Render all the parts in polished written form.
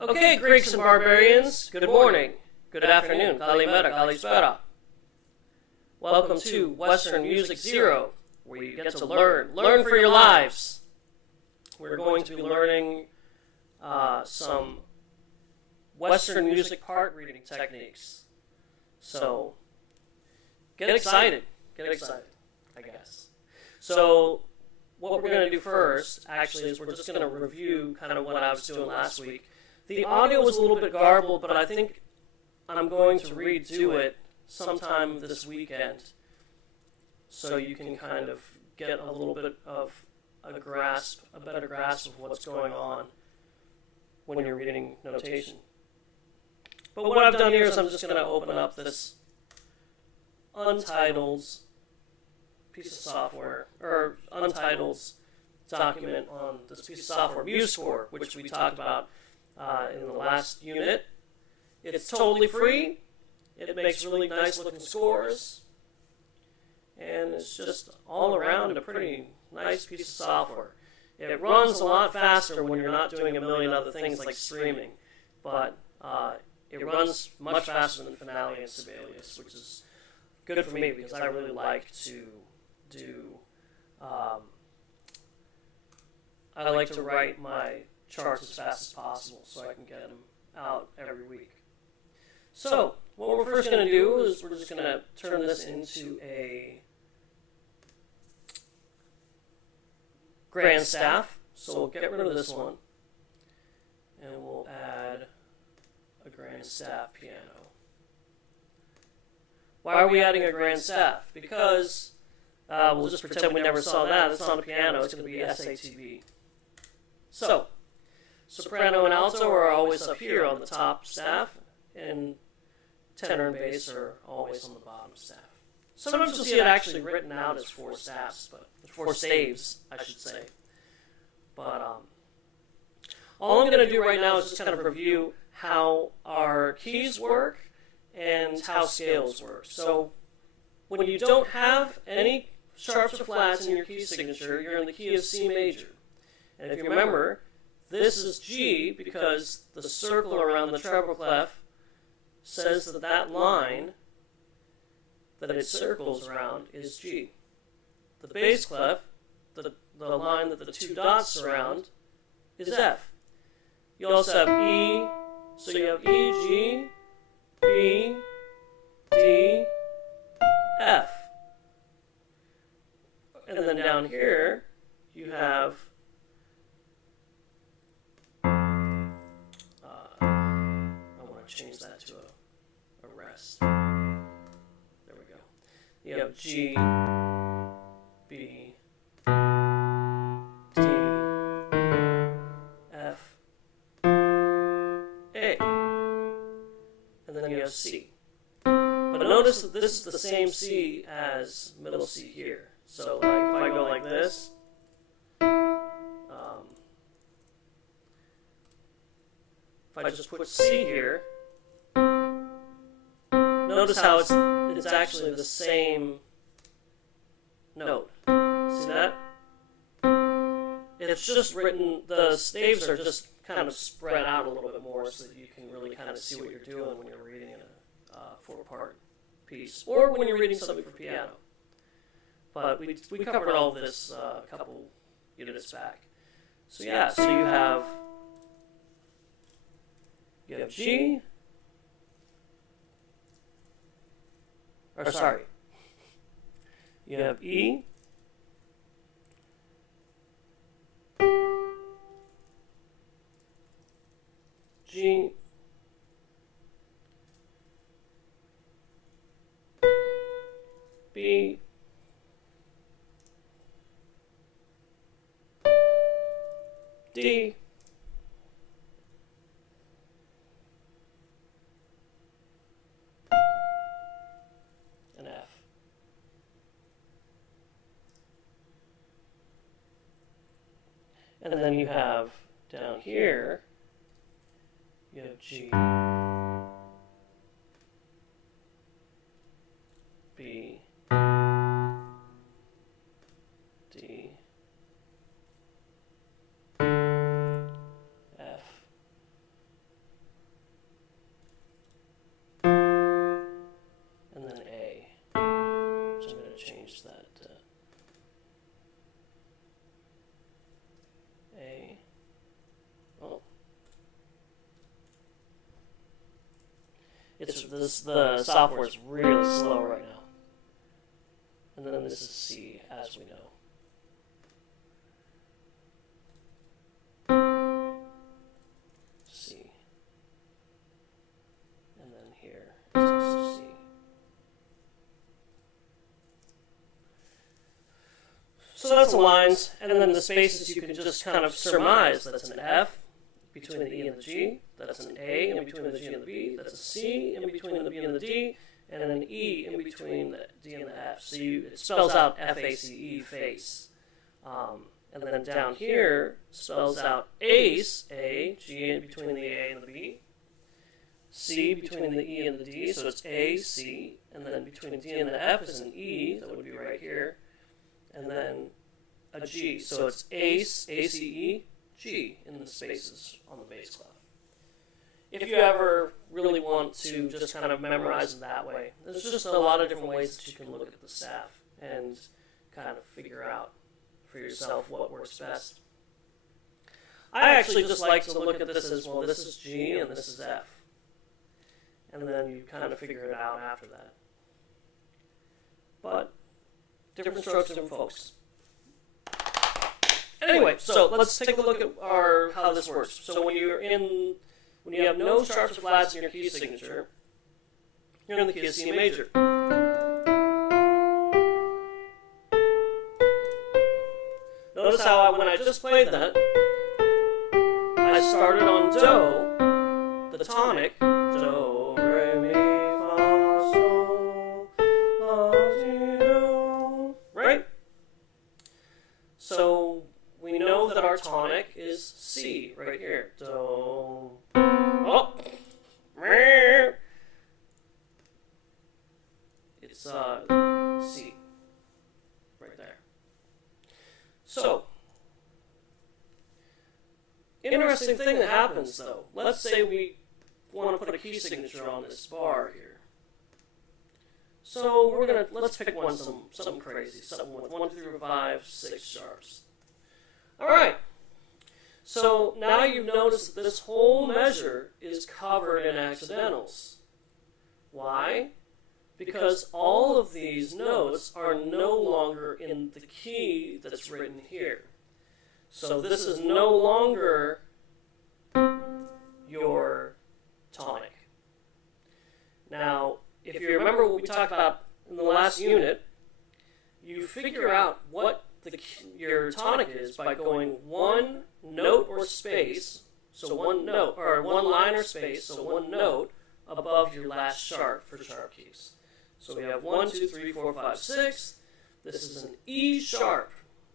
Okay, Greeks and barbarians, good morning, good afternoon, kalimera, kalispera. Welcome to Western Music Zero, where you get to learn for your lives. We're going to be learning some Western music part reading techniques. So, get excited, I guess. So, what we're going to do first, actually, is we're just going to review kind of what I was doing last week. The audio was a little bit garbled, but I think I'm going to redo it sometime this weekend so you can kind of get a little bit of a better grasp of what's going on when you're reading notation. But what I've done here is I'm just going to open up this Untitled piece of software, or Untitled document on this piece of software, MuseScore, which we talked about in the last unit. It's totally free. It makes really nice looking scores. And it's just all around a pretty nice piece of software. It runs a lot faster when you're not doing a million other things like streaming. But it runs much faster than Finale and Sibelius, which is good for me because I really like to do... I like to write my charts as fast as possible so I can get them out every week. So, what we're first going to do is we're just going to turn this into a grand staff. So we'll get rid of this one, and we'll add a grand staff piano. Why are we adding a grand staff? Because we'll just pretend we never saw that. It's not a piano, it's going to be SATB. So, soprano and alto are always up here on the top staff, and tenor and bass are always on the bottom staff. Sometimes you'll see it actually written out as four staffs, but four staves, I should say. But all I'm going to do right now is just kind of review how our keys work and how scales work. So, when you don't have any sharps or flats in your key signature, you're in the key of C major. And if you remember, this is G because the circle around the treble clef says that that line that it circles around is G. The bass clef, the line that the two dots surround, is F. You also have E, so you have E, G, B, D, F. And then down here, you have change that to a rest. There we go. You have G, B, D, F, A, and then you have C. But notice that this is the same C as middle C here. So like if I go like this, if I just put C here, notice how it's actually the same note. See that? It's just written, the staves are just kind of spread out a little bit more so that you can really kind of see what you're doing when you're reading a four-part piece, or when you're reading something for piano. But we covered all this a couple units back. So yeah, so you have G, or sorry, you have E, G, B, D, and F. And then you have down here, you have G, B, D, F, the software is really slow right now. And then this is C, as we know. C. And then here is also C. So that's the lines, and then the spaces you can just kind of surmise. That's an F between the E and the G. That's an A in between the G and the B. That's a C in between the B and the D. And an E in between the D and the F. So it spells out F-A-C-E, face. And then down here spells out ace, A, G in between the A and the B. C between the E and the D, so it's A, C. And then between the D and the F is an E, that would be right here. And then a G. So it's ace, A-C-E, G in the spaces on the bass clef. If you ever really want to just kind of memorize it that way, there's just a lot of different ways that you can look at the staff and kind of figure out for yourself what works best. I actually just like to look at this as, well, this is G and this is F. And then you kind of figure it out after that. But different strokes, different folks. Anyway, so let's take a look at how this works. So when you have no sharps or flats in your key signature, you're in the key of C major. Notice how when I just played that, I started on Do, the tonic, Do, Re, Mi, Fa, Sol, La, Si, Do, right? So we know that our tonic is C right here. Do. Oh, it's C right there. So, interesting thing that happens though. Let's say we want to put a key signature on this bar here. So let's pick something crazy, something with 1, 2, 3, 5, 6 sharps. All right. So now you've noticed that this whole measure is covered in accidentals. Why? Because all of these notes are no longer in the key that's written here. So this is no longer your tonic. Now, if you remember what we talked about in the last unit, you figure out what your tonic is by going one note or space, so one note, or one line or space, so one note above your last sharp for sharp keys. So we have 1, 2, 3, 4, 5, 6. This is an E sharp.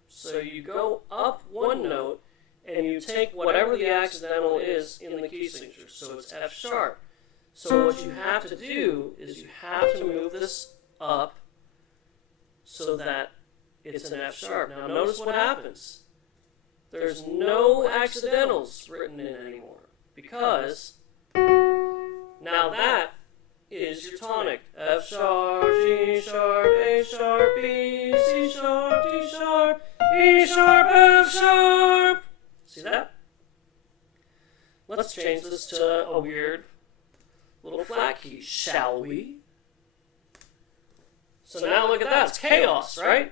So you go up one note and you take whatever the accidental is in the key signature. So it's F sharp. So what you have to do is you have to move this up so that it's an F sharp. Now notice what happens. There's no accidentals written in anymore because now that is your tonic. F sharp, G sharp, A sharp, B, C sharp, D sharp, E sharp, F sharp. See that? Let's change this to a weird little flat key, shall we? So now look at that. It's chaos, right?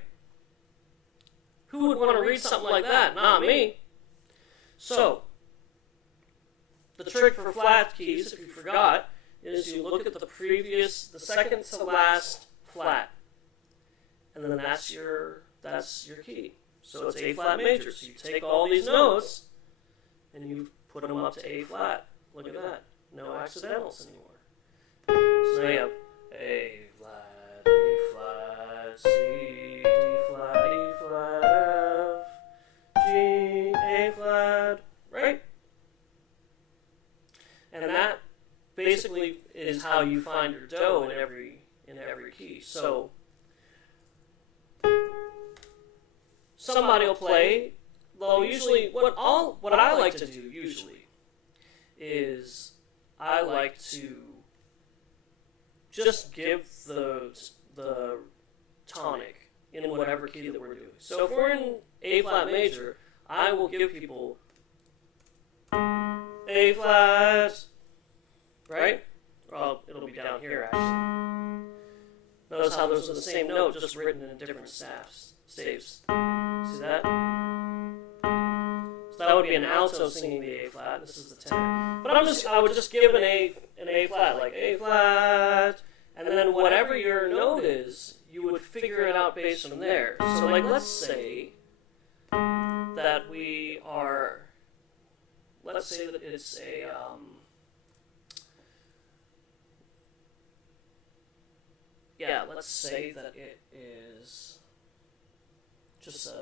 Who would want to read something like that? Not me. So, the trick for flat keys, if you forgot, is you look at the second to last flat. And then that's your key. So it's A flat major. So you take all these notes and you put them up to A flat. Look at that. No accidentals anymore. So now you have A flat, B flat, C, D flat, E flat, F, G, A flat, right? And that basically is how you find your Do in every key. So somebody will play. Though usually, what I like to do usually is I like to just give the tonic in whatever key that we're doing. So if we're in A flat major, I will give people A flat, right? Well, it'll be down here, actually. Notice how those are the same note, just written in different staves. See that? So that would be an alto singing the A flat. This is the tenor. But I would just give an A flat, like A flat, and then whatever your note is, you would figure it out based from there. So like, let's say that let's say that it's a, let's say that it is just an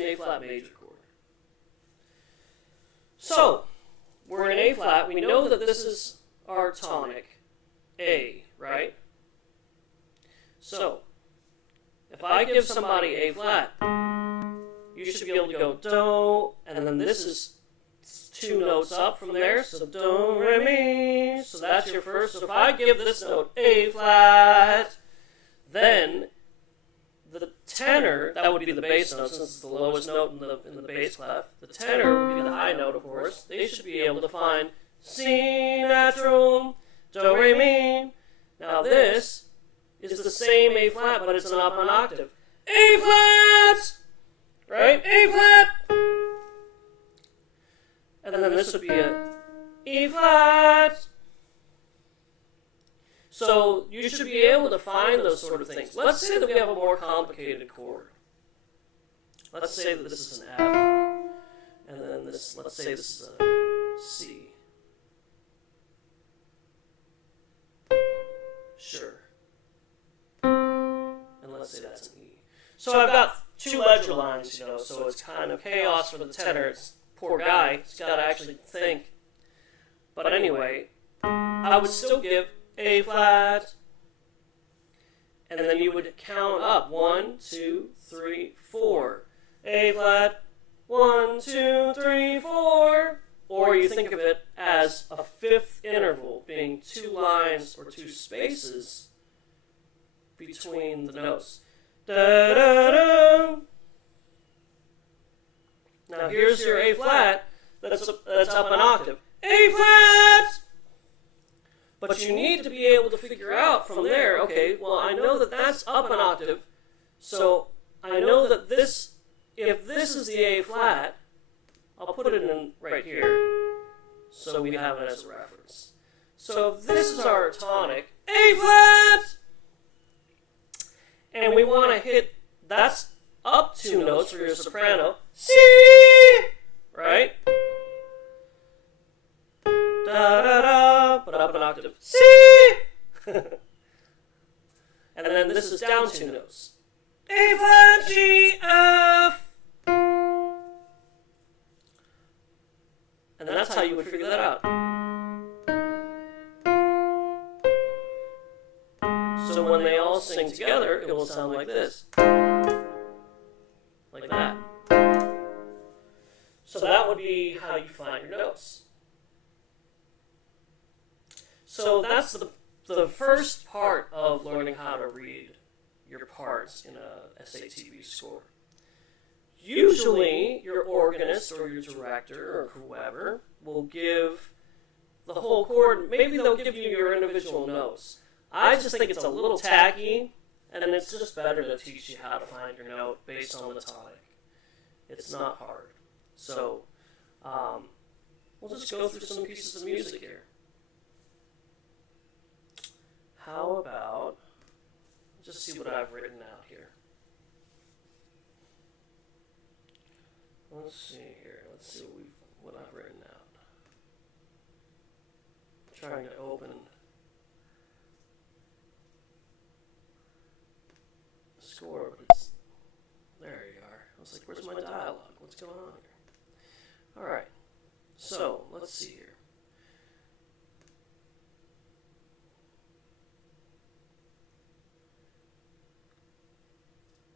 A flat major chord. So, we're in A flat. We know that this is our tonic A, right? So, if I give somebody A flat, you should be able to go do, and then this is 2 notes up from there, so do, re, mi. So that's your first. So if I give this note A flat, then the tenor, that would be the bass note, since it's the lowest note in the bass clef. The tenor would be the high note, of course. They should be able to find C natural, do, re, mi. Now this is the same A flat, but it's up an octave. A flat! Right? A flat! And then this would be a E flat. So you should be able to find those sort of things. Let's say that we have a more complicated chord. Let's say that this is an F. And then let's say this is a C. Sure. And let's say that's an E. So I've got 2 ledger lines, so it's kind of chaos for the tenor. It's poor guy. He's got to actually think. But anyway, I would still give A flat, and then you would count up 1, 2, 3, 4. A flat, 1, 2, 3, 4. Or you think of it as a 5th interval, being 2 lines or 2 spaces between the notes. Da, da, da. Now here's your A flat that's up an octave. A flat! But you need to be able to figure out from there, okay, well, I know that that's up an octave, so I know that if this is the A flat, I'll put it in right here, so we have it as a reference. So if this is our tonic, A flat! And we want to hit, that's up 2 notes for your soprano, C! Right? Da da da, but up an octave, C! And then this is down 2 notes, A flat, G, F. And then that's how you would figure that out. So when they all sing together, it will sound like this. Like that. So that would be how you find your notes. So that's the first part of learning how to read your parts in a SATB score. Usually, your organist or your director or whoever will give the whole chord. Maybe they'll give you your individual notes. I just think it's a little tacky, and it's just better to teach you how to find your note based on the tonic. It's not hard. So, we'll just go through some pieces of music here. How about, just see what I've written out here. Let's see here. Let's see what I've written out. I'm trying to open the score, but it's, there you are. I was like, where's my dialogue? What's going on here? All right. So, let's see here.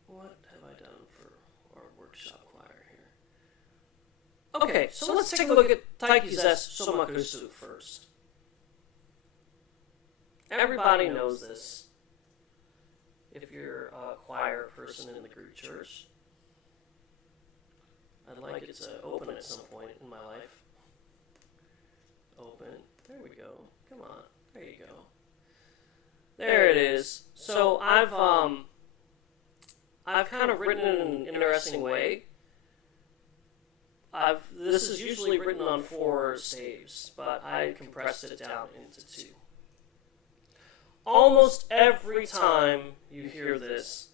What have I done for our workshop choir here? Okay, so let's take a look at Taikizes Somakusu first. Everybody knows this. If you're a choir person in the Greek church. I'd like it to open at some point in my life. Open. There we go. Come on. There you go. There it is. So I've kind of written it in an interesting way. This is usually written on 4 staves, but I compressed it down into 2. Almost every time you hear this,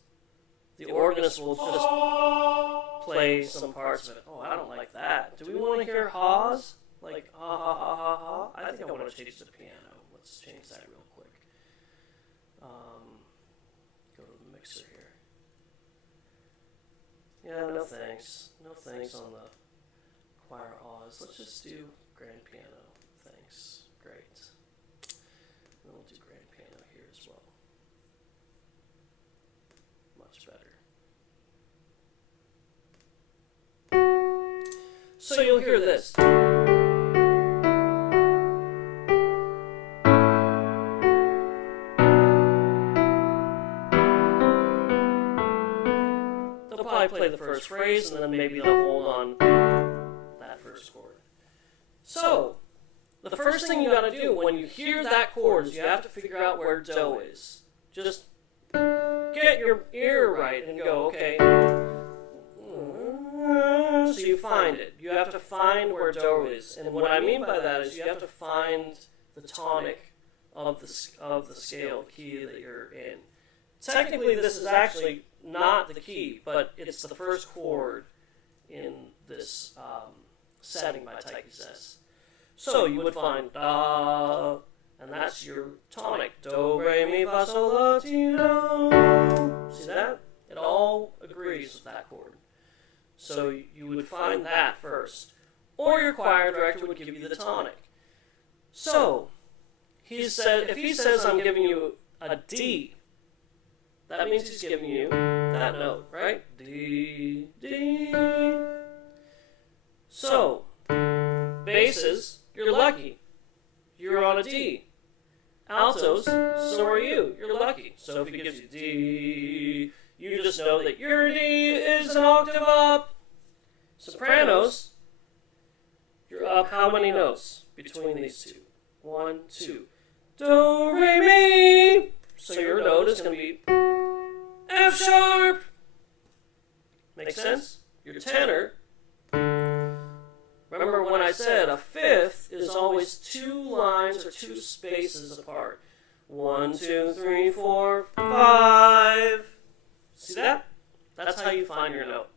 the organist will just play some parts of it. Oh, I don't like that. Do we want to hear ha's? Like, ha ha ha ha ha? I think I want to change it to the piano. Let's change that real quick. Go to the mixer here. Yeah, no thanks. No thanks on the choir ha's. Let's just do grand piano. Thanks. Great. And we'll do grand piano here as well. Much better. So you'll hear this. They'll probably play the first phrase and then maybe they'll hold on that first chord. So, the first thing you gotta do when you hear that chord is you have to figure out where do is. Just get your ear right and go, okay. So you find it. You have to find where do is. And what I mean by that is you have to find the tonic of the scale key that you're in. Technically, this is actually not the key, but it's the first chord in this setting by Tykes. So you would find da, and that's your tonic. Do, re, mi, fa, sol, la, ti, do. See that? It all agrees with that chord. So you would find that first. Or your choir director would give you the tonic. So, if he says I'm giving you a D, that means he's giving you that note, right? D, D. So, basses, you're lucky. You're on a D. Altos, so are you. You're lucky. So if he gives you D, you just know that your D is an octave up. Sopranos, you're up how many notes between these two? 1, 2. Do, re, mi. So your note is going to be F sharp. Make sense? Your tenor. Remember when I said a fifth is always 2 lines or 2 spaces apart. 1, 2, 3, 4, 5. See that? That's how you find your note.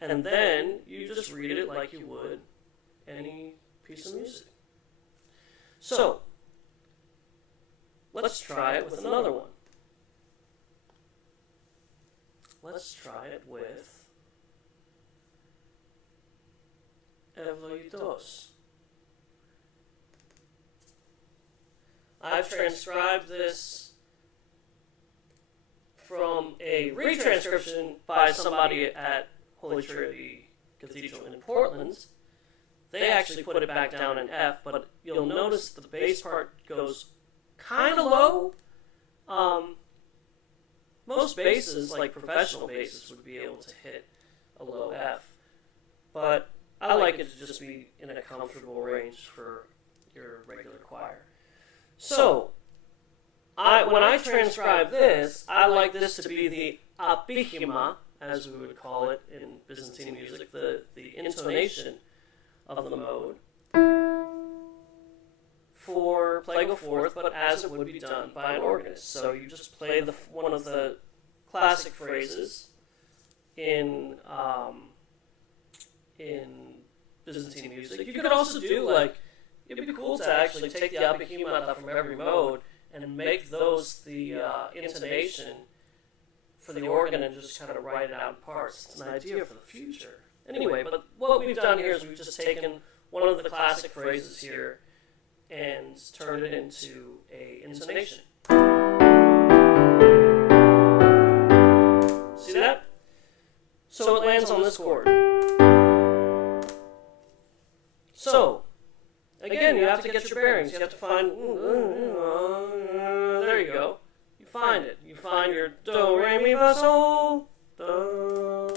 And then you just read it like you would any piece of music. So, let's try it with another one. Let's try it with Evloidos. I've transcribed this from a retranscription by somebody at Holy Trinity Cathedral in Portland. They actually put it back down in F, but you'll notice the bass part goes kind of low. Most basses, like professional basses, would be able to hit a low F. But I like it to just be in a comfortable range for your regular choir. So, when I transcribe this, I like this to be the apichima, as we would call it in Byzantine music, the intonation of the mode for play go forth, but as it would be done by an organist. So you just play one of the classic phrases in Byzantine music. You could also do, like, it'd be cool to actually take the apichimata from every mode and make those the intonation for the organ and just kind of write it out in parts. It's an idea for the future. Anyway, but what we've done here is we've just taken one of the classic phrases here and turned it into a intonation. See that? So it lands on this chord. So, again, you have to get your bearings. You have to find, there you go. You find it. You find your do, re, mi, fa, sol, do.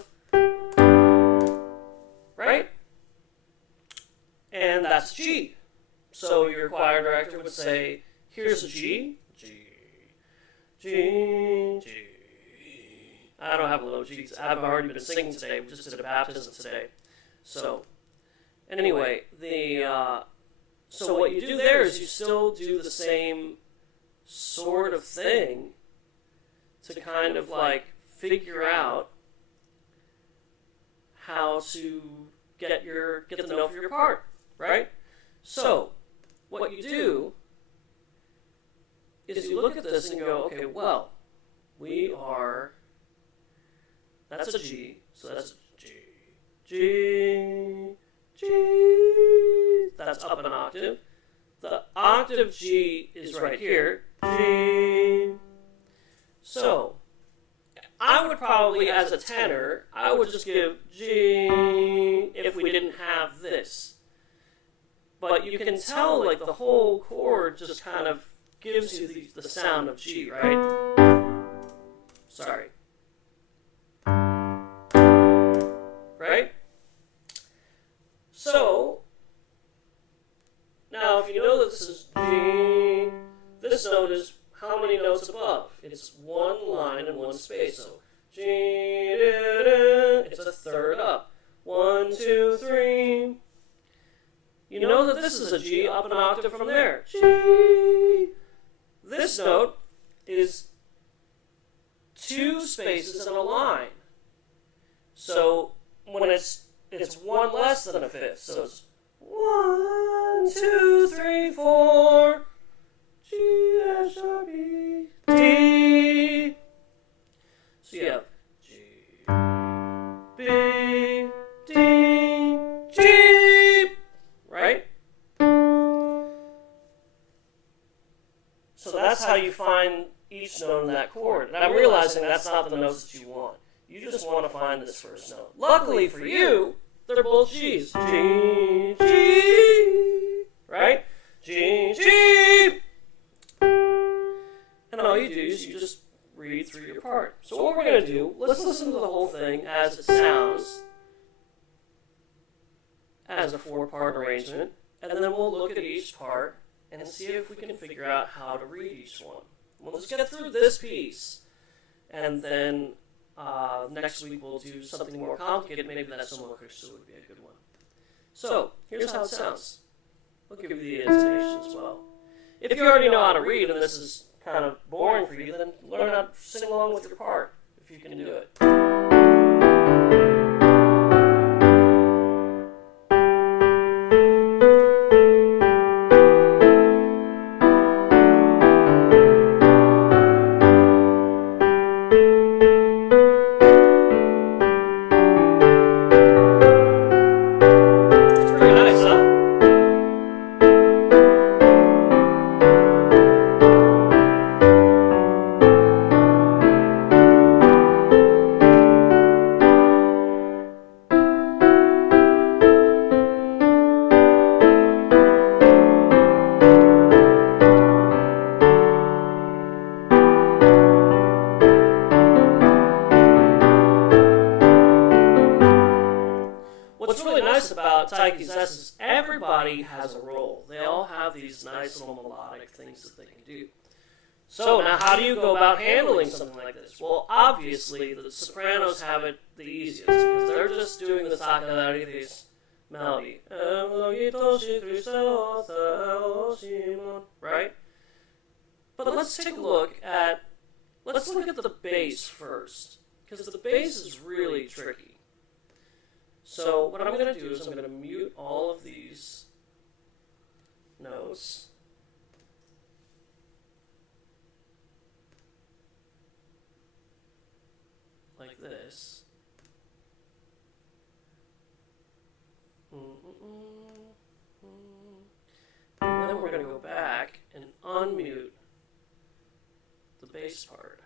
So your choir director would say, here's a G, G, G, G. I don't have a low G. I've already been singing today. We just did a baptism today. So, anyway, so what you do there is you still do the same sort of thing to kind of like figure out how to get the note for your part, right? So, what you do is you look at this and go, okay, well, that's a G, so that's G, G, G, that's up an octave. The octave G is right here, G. So, I would probably, as a tenor, I would just give G if we didn't have this. But you can tell, like, the whole chord just kind of gives you the sound of G, right? Sorry. Right? So, now if you know that this is G, this note is how many notes above? It's one line and one space. So, G, it's a third up. 1, 2, 3. You know that this is a G up an octave from there. G. This note is 2 spaces in a line. So when it's one less than a fifth. So it's 1, 2, 3, 4. G, F sharp, E, D. So you have G, B, D, G. Right? So that's how you find each note in that chord. And I'm realizing that's not the notes that you want. You just want to find this first note. Luckily for you, they're both G's. G, G, right? G, G. And all you do is you just read through your part. So what we're going to do, let's listen to the whole thing as it sounds as a 4-part arrangement, and then we'll look at each part and see if we can figure out how to read each one. We'll just get through this piece, and then next week we'll do something more complicated. Maybe that solo crystal would be a good one. So, here's how it sounds. We'll give you the intonation as well. If you already know how to read and this is kind of boring for you, then learn how to sing along with your part, if you can do it. About Taiki's is everybody has a role. They all have these nice little melodic things that they can do. So now how do you go about handling something like this? Well, obviously the sopranos have it the easiest because they're just doing the Takalari's melody. Right? But let's take a look at the bass first, because the bass is really tricky. So what I'm going to do is I'm going to mute all of these notes. Like this. And then we're going to go back and unmute the bass part.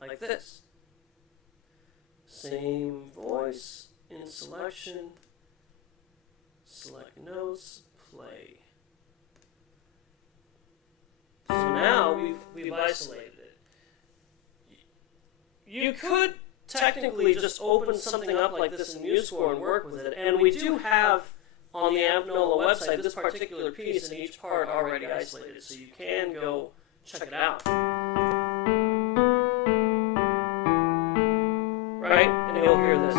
Like this. Same voice in selection, select notes, play. So now we've isolated it. You could technically just open something up like this in MuseScore and work with it. And we do have on the Ampnola website this particular piece and each part already isolated, so you can go check it out. Right? And you'll hear this.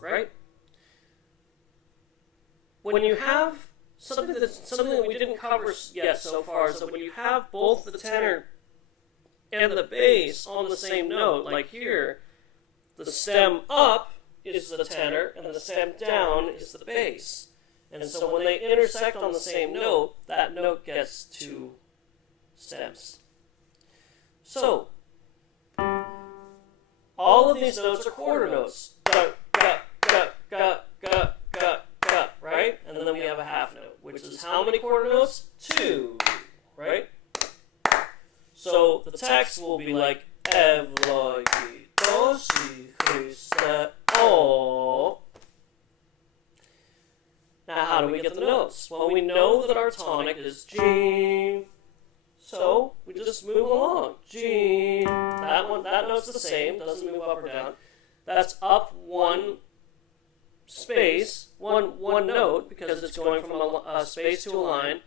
Right? When you have something that we didn't cover yet so far is that when you have both the tenor and the bass on the same note, like here, the stem up is the tenor and the stem down is the bass. And so when they intersect on the same note, that note gets two stems. So, all of these notes are quarter notes. Ga, ga, ga, ga, ga, ga, ga, right? And then we have a half note, which is how many quarter notes? 2, right? So the text will be like Evlogi, Doshi, Christe, O. Now, how do we get the notes? Well, we know that our tonic is G, so we just move along. G. That note's the same, doesn't move up or down. That's up one space, one note, because it's going from a space to a line.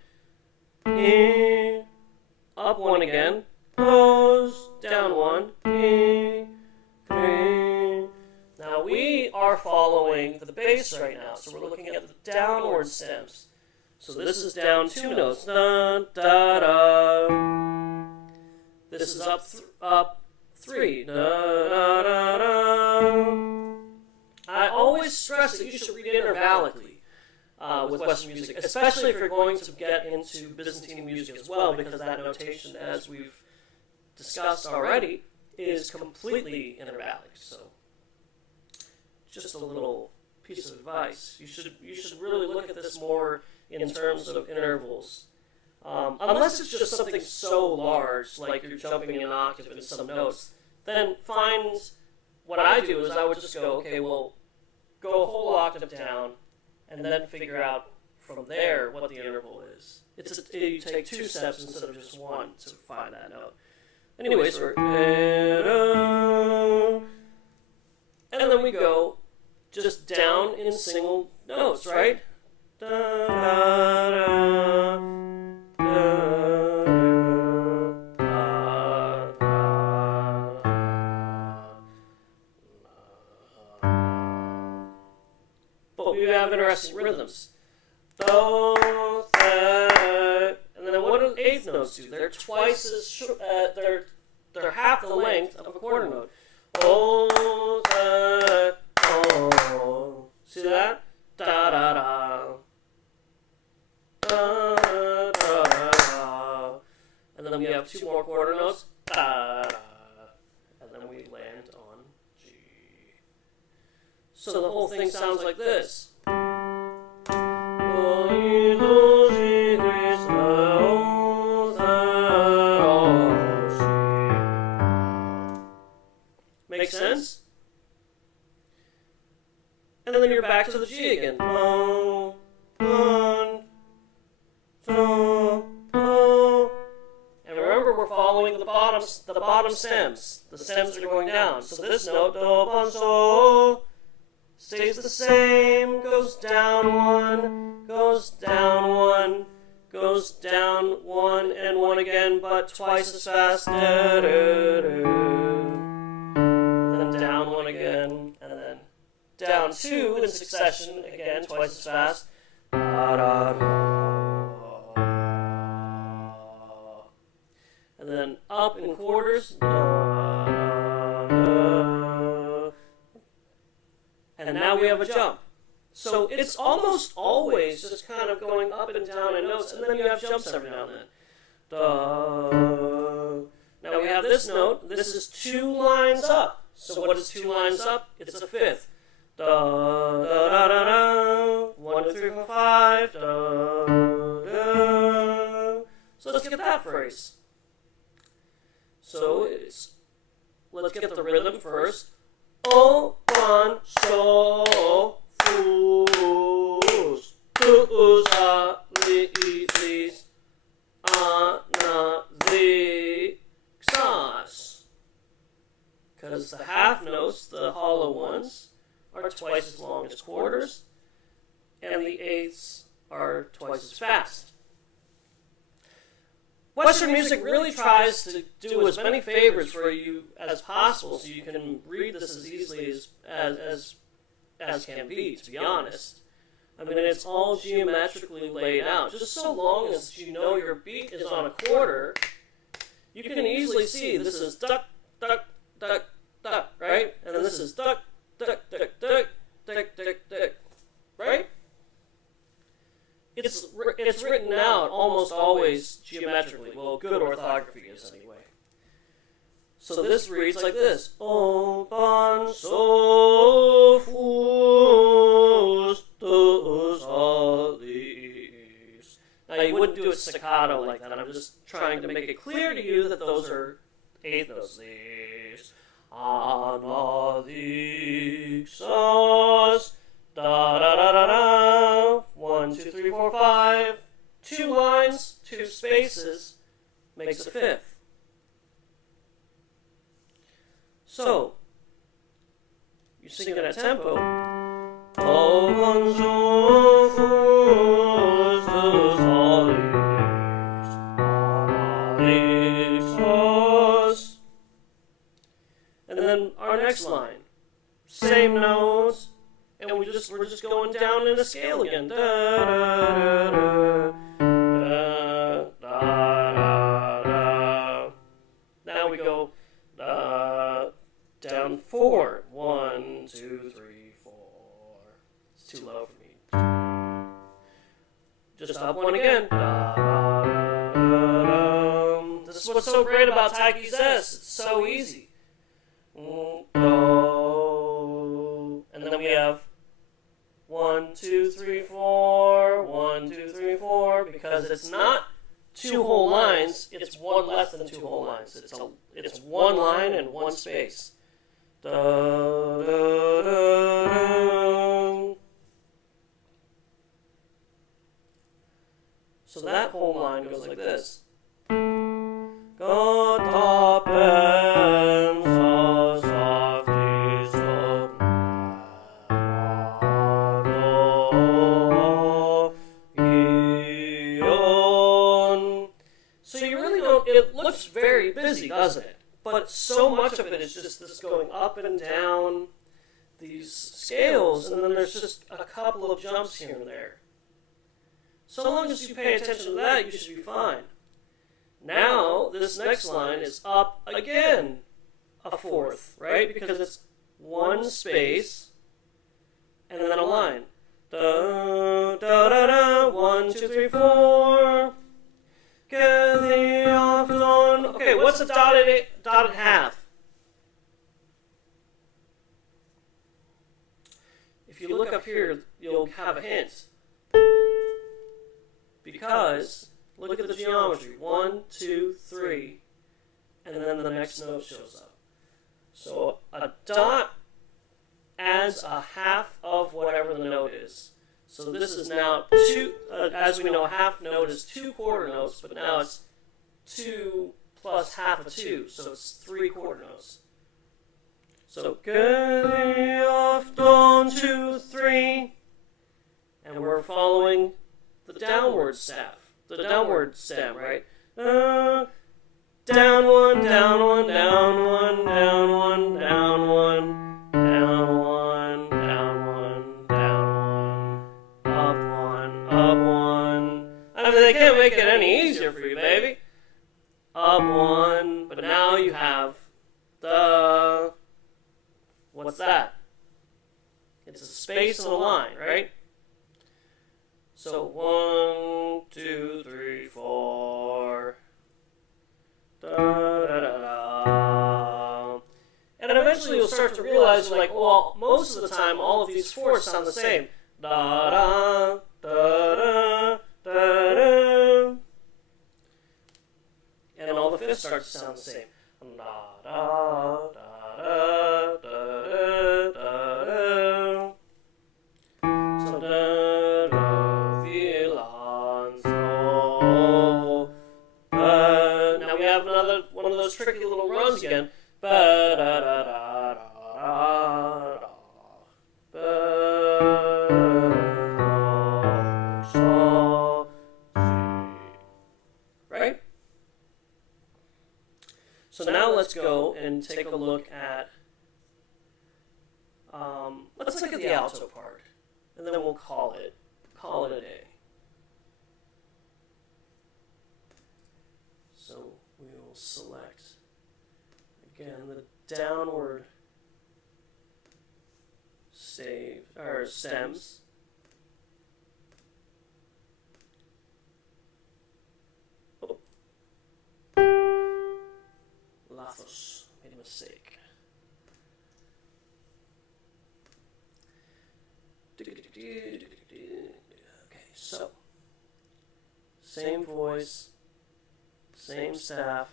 E, up one again, goes down one. E, 3. Now we are following the bass right now, so we're looking at the downward stems. So this is down 2 notes. Da, da, da. This is up 3. Da, da, da, da. I always stress that you should read intervallically with Western music, especially if you're going to get into Byzantine music as well, because that notation, as we've discussed already, is completely intervallic. So, just a little piece of advice. You should really look at this more in terms of intervals. Unless it's just something so large, like you're jumping an octave in some notes, then find, what I do is I would just go, okay, well, go a whole octave down, and then figure out from there what the interval is. You take 2 steps instead of just 1 to find that note. Anyways, we're... And then we go just down in single notes, right? Da, da, da, da, da, da. But we have interesting rhythms. Do, th, and then what do eighth notes do? They're twice as short. They're half the length of a quarter note. Oh, oh. See that? Da da da. Da da da da. And then we have 2 more quarter notes. Da da. And then we land on G. So the whole thing sounds like this. Make sense? And then you're back to the G again. And remember, we're following the bottom stems. The stems are going down. So this note, do, bon, so, stays the same, goes down 1, goes down 1, goes down 1 and 1 again, but twice as fast. Da, da, da. Down 1 again, and then down 2 in succession, again, twice as fast. Da, da, da. And then up in quarters. Da, da, da. And now we have a jump. So it's almost always just kind of going up and down in notes, and then you have jumps every now and then. Da. Now we have this note. This is 2 lines up. So what is 2 lines up? It's a fifth. Da, da, da, da, da. 1, 2, 3, 4, 5. Da, da. So let's get that phrase. So let's get the rhythm first. O, one, so, fus, tu, sa, li, hollow ones are twice as long as quarters, and the eighths are twice as fast. Western music really tries to do as many favors for you as possible so you can read this as easily as can be honest. I mean, it's all geometrically laid out. Just so long as you know your beat is on a quarter, you can easily see this is duck, duck, duck, duck, right? And then this is duck, duck, duck, duck, duck, duck, duck, right? It's written out almost always geometrically. Well, good orthography is anyway. So this reads like this. O pan so fustus alis. Now you wouldn't do it staccato like that. I'm just trying to make it clear to you that those are eighth notes. Anadixas. Da da da da da. 1, 2, 3, 4, 5. 2 lines, 2 spaces makes a fifth. So you sing it at tempo. And then our next line, same notes. And we're just going down in a scale again. Da, da, da, da, da, da. Now we go down 4. 1, 2, 3, 4. It's too low for me. Just up 1 again. Da, da, da, da. This is what's so great about Taiki's S. It's so easy. And then we have 1, 2, 3, 4, 1, 2, 3, 4, because it's not 2 whole lines, it's 1 less than 2 whole lines. It's 1 line and 1 space. Da, da, da, da. So that whole line goes like this. It looks very busy, doesn't it? But so much of it is just this going up and down these scales, and then there's just a couple of jumps here and there. So long as you pay attention to that, you should be fine. Now, this next line is up again a fourth, right? Because it's 1 space and then a line. Da, da, da, da, 1, 2, 3, 4. Okay, what's a dotted half? If you look up here, you'll have a hint. Because, look at the geometry. 1, 2, 3, and then the next note shows up. So a dot adds a half of whatever the note is. So this is now 2, as we know, a half note is 2 quarter notes, but now it's 2 plus half of 2, so it's 3 quarter notes. So, off, 1, 2, 3, and we're following the downward staff, the downward stem, right? Down 1, down 1, down 1, down 1, down 1. They can't make it any easier for you, baby. Up 1, but now you have the... What's that? It's a space and a line, right? So 1, 2, 3, 4. Da, da, da, da. And then eventually you'll start to realize, like, well, most of the time, all of these fours sound the same. Da, da, da, da. Da-da. And all the fifths start to sound the same. Da-da, da-da, da-da, da-da. So da-da, filan, so. Now we have another one of those tricky little runs again. Ba-da-da-da-da-da. sol, si. Right? So now let's go and take a look at, let's look at the alto part, and then we'll call it a day. So we will select, again, the downward stems. Oh. Lathos, made a mistake. Okay, so same voice, same staff,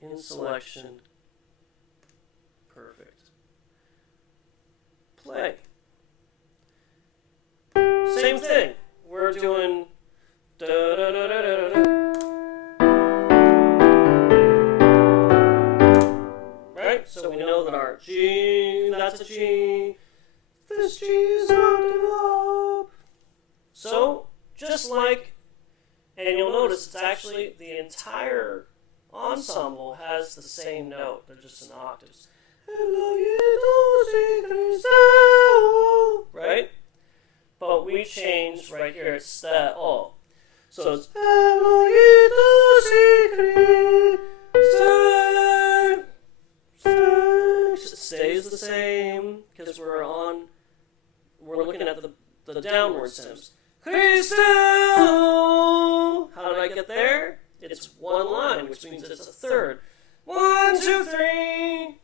in selection, perfect. Play. Same thing. We're doing da da da da da da. Right? So we know that our G, that's a G. This G is octave up. So, just like, and you'll notice it's actually the entire ensemble has the same note. They're just in octaves. Right? But we changed right here. It's that oh. So it's it stays the same because we're looking at the downward stems. Christo! How did I get there? It's one line, which means it's a third. 1, 2, 3.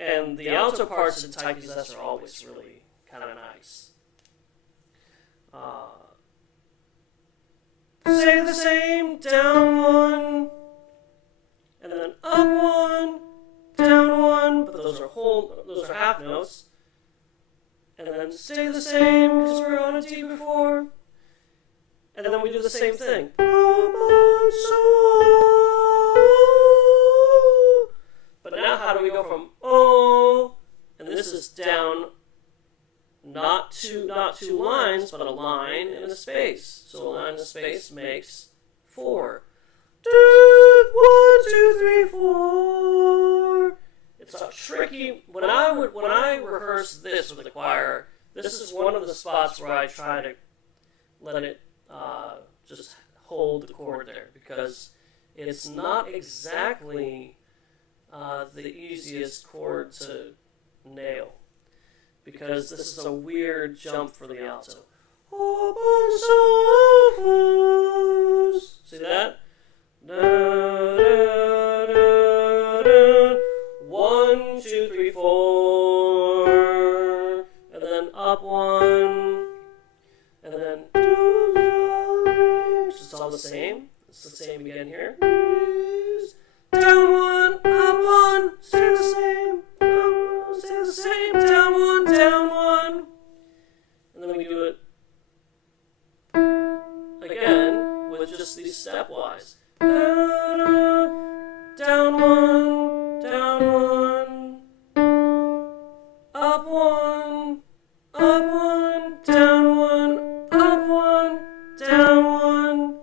And the alto parts in Type Possessor are always really kind of nice. Stay the same, down 1, and then up 1, down 1, but those are half notes. And then stay the same because we're on a D before. And then we do the same thing. But now how do we go from oh, and this is down not two lines, but a line and a space. So a line and a space makes 4. 1, 2, 3, 4. It's a tricky. When I rehearse this with the choir, this is one of the spots where I try to let it just hold the chord there because it's not exactly the easiest chord to nail because this is a weird jump for the alto. See that? 1, 2, 3, 4, and then up 1, and then it's all the same. It's the same again here. Down 1, up 1, stay the same, stay the same, down 1, down 1, and then we do it again with just these stepwise. Down 1, down 1, up 1, up 1, down 1, up 1, down 1,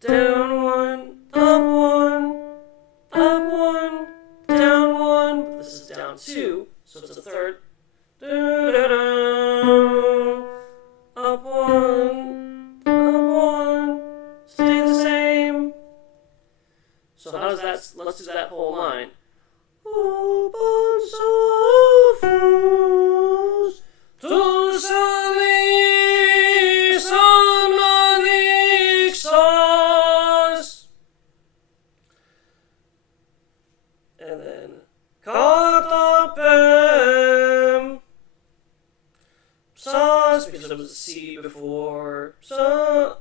down 1, up 1, up 1, down 1. This is down 2, so it's a third. Up 1, up 1, stay the same. So how does that, let's do that whole line. And then Katapem Sas, because it was a C before Sa,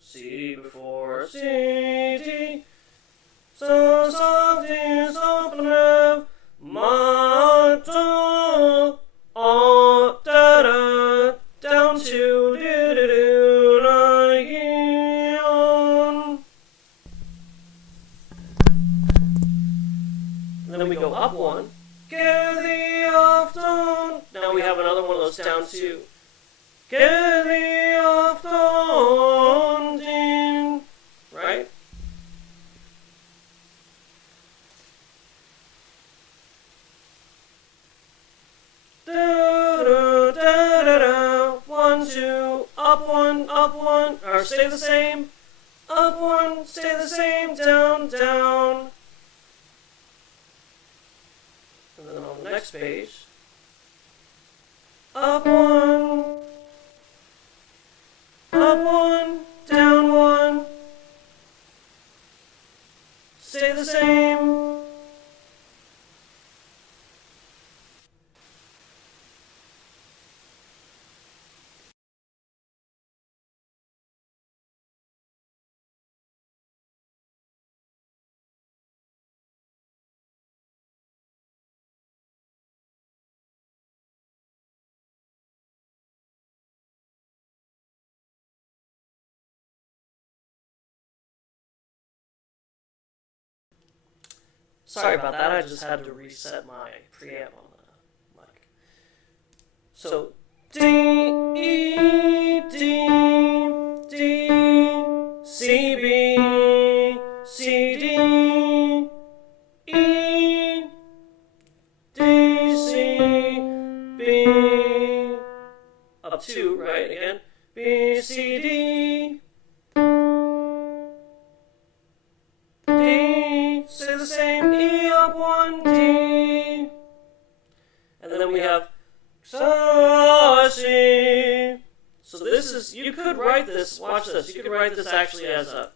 C before C, D, Sa, Sa, D, Sa, Planev, Ma, Da, Ah, Da, Da, down to, Do, Do, Do, La, Yi, On. And then we go up 1, Get thee off on. Now we have another one of those down too. Get thee off on, din. Right? Da, da, da, da, da. 1, 2, up 1, up 1, or stay the same. Up 1, stay the same, down, down. And then on the next page, up 1, down 1, stay the same. Sorry about that, I just had to reset my preamp on the mic. So, D, E, D, D, C, B, C, D, E, D, C, B, up 2, right, again, B, C, D, D, stay the same, E up 1, D, and then we have Sa, Si. So this is, you could write this, watch this, you could write this actually as a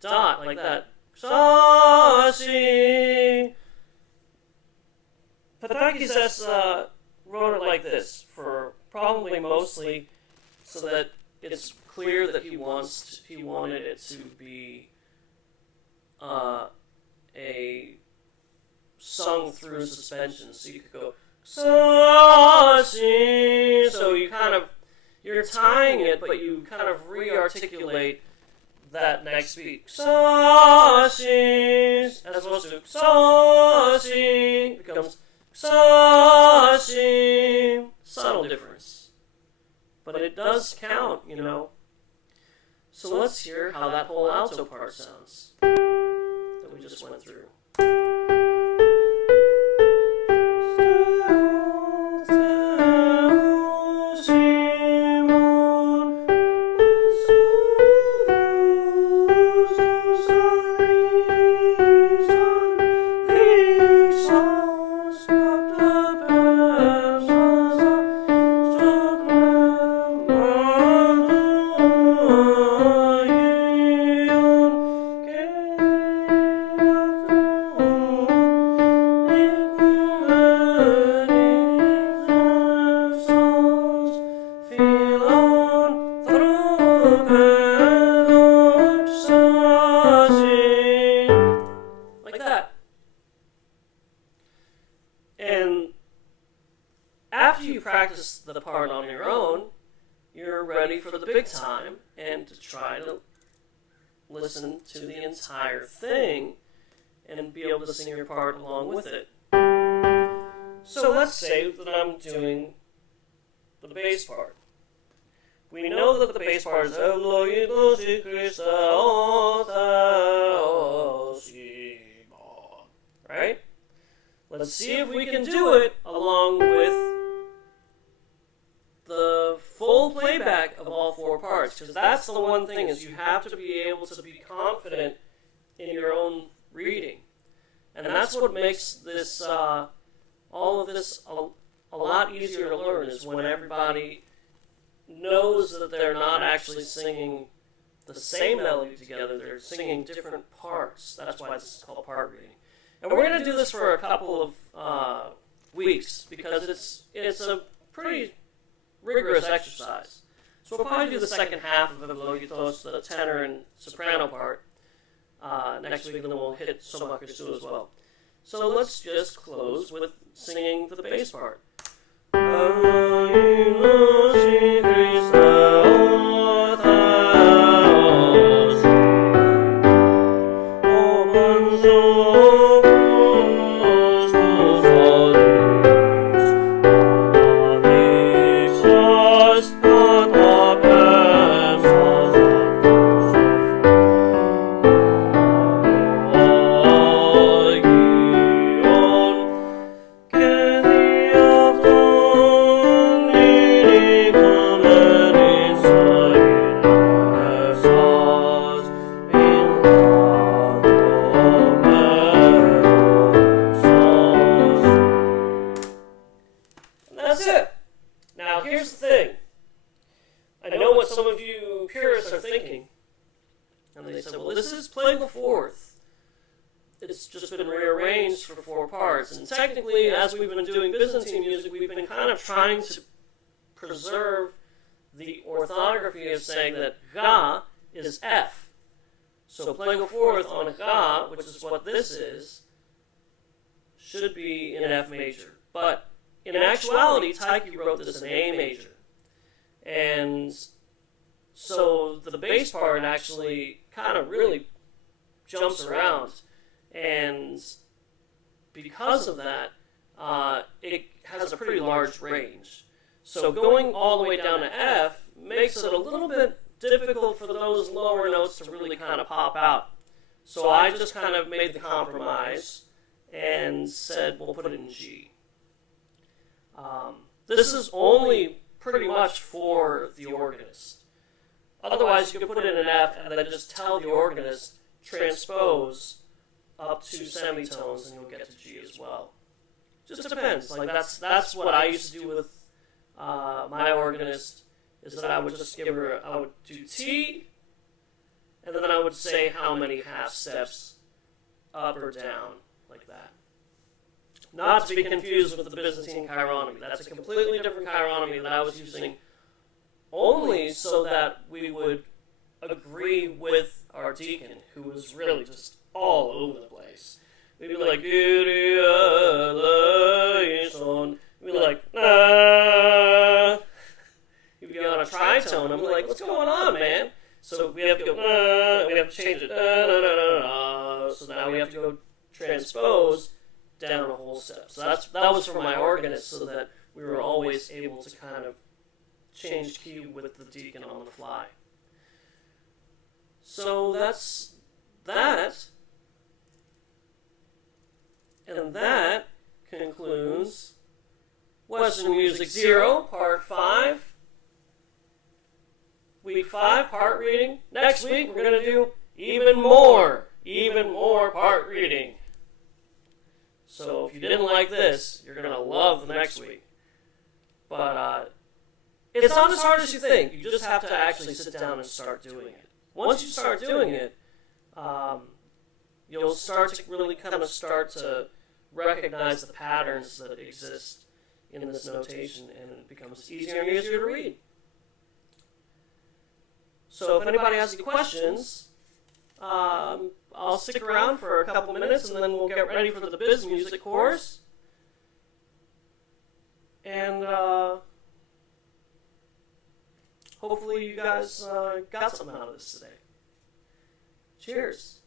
dot, like that. Sa, Si. Patakis wrote it like this, for probably mostly so that it's clear that he wanted it to be a sung through suspension, so you could go sa, si. So you're tying it, but you kind of re-articulate that next beat. Sa, si, as opposed to sa, si, becomes sa, si. Subtle difference, but it does count, you know. So let's hear how that whole alto part sounds that we just went through. Practice the part on your own, you're ready for the big time and to try to listen to the entire thing and be able to sing your part along with it. So let's say that I'm doing the bass part. We know that the bass part is right? Let's see if we can do it along with the full playback of all 4 parts, because that's the one thing, is you have to be able to be confident in your own reading. And that's what makes this, all of this a lot easier to learn, is when everybody knows that they're not actually singing the same melody together, they're singing different parts. That's why this is called part reading. And we're going to do this for a couple of weeks, because it's a pretty rigorous exercise. So we'll probably do the second half of Epilogitos, the tenor and soprano part, next week, and then we'll hit Soma Christou as well. So let's just close with singing the bass part. Fall playing the fourth. It's just been rearranged for 4 parts. And technically, as we've been doing Byzantine music, we've been kind of trying to preserve the orthography of saying that Ga is F. So playing a fourth on Ga, which is what this is, should be in F major. But in actuality, Taiki wrote this in A major. And so the bass part actually kind of really jumps around. And because of that, it has a pretty large range. So going all the way down to F makes it a little bit difficult for those lower notes to really kind of pop out. So I just kind of made the compromise and said we'll put it in G. This is only pretty much for the organist. Otherwise, you could put it in an F and then just tell the organist transpose up 2 semitones and you'll get to G as well. Just depends. Like that's what I used to do with my organist, is that I would just give her, I would do T, and then I would say how many half steps up or down, like that. Not to be confused with the Byzantine chironomy. That's a completely different chironomy that I was using only so that we would agree with our deacon, who was really just all over the place. We'd be like, Kyrie eleison. We'd be like, nah. He'd be on a tritone. I'm like, what's going on, man? So we have to go, we have to change it. So now we have to go transpose down a whole step. So that was for my organist, so that we were always able to kind of change key with the deacon on the fly. So that's that. And that concludes Western Music 0, Part 5. Week 5, part reading. Next week, we're going to do even more part reading. So if you didn't like this, you're going to love the next week. But it's not as hard as you think. You just have to actually sit down and start doing it. Once you start doing it, you'll start to really kind of start to recognize the patterns that exist in this notation, and it becomes easier and easier to read. So if anybody has any questions, I'll stick around for a couple minutes, and then we'll get ready for the Biz Music course. And hopefully you guys got something out of this today. Cheers.